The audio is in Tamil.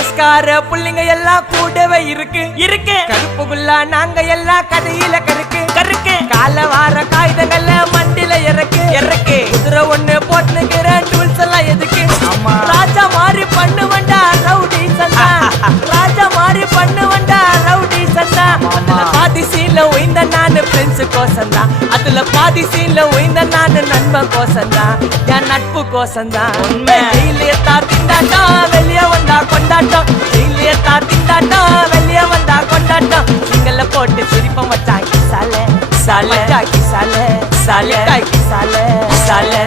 பேஸ்கார புள்ளிங்க எல்லாம் கூடவே இருக்கு கருப்புக்குள்ள நாங்க எல்லாம் கதையில கருக்கு கால வார காகிதங்கள்ல மண்டில இறக்கு குதிரை ஒண்ணு போட்டுக்கிற டூல்ஸ் எல்லாம் எதுக்கு ராஜா மாதிரி பண்ணுவண்டா ரவுடி சந்தா அதுல பாதி சீன்ல உயிந்த நானு ஃப்ரெண்ட்ஸ் கோசந்தா அதுல பாதி சீன்ல உயிந்த நானு நண்பன் கோசந்தா என் நட்பு கோசந்தா ஜெயிலே திண்டாட்டம் வெளியே வந்தா கொண்டாட்டம் ஜெயிலே திண்டாட்டம் வெளியே வந்தா கொண்டாட்டம் சிங்கல்ல போட்டு சிரிப்ப மச்சாக்கி சாலே சாலே சாலே சாலே சாலே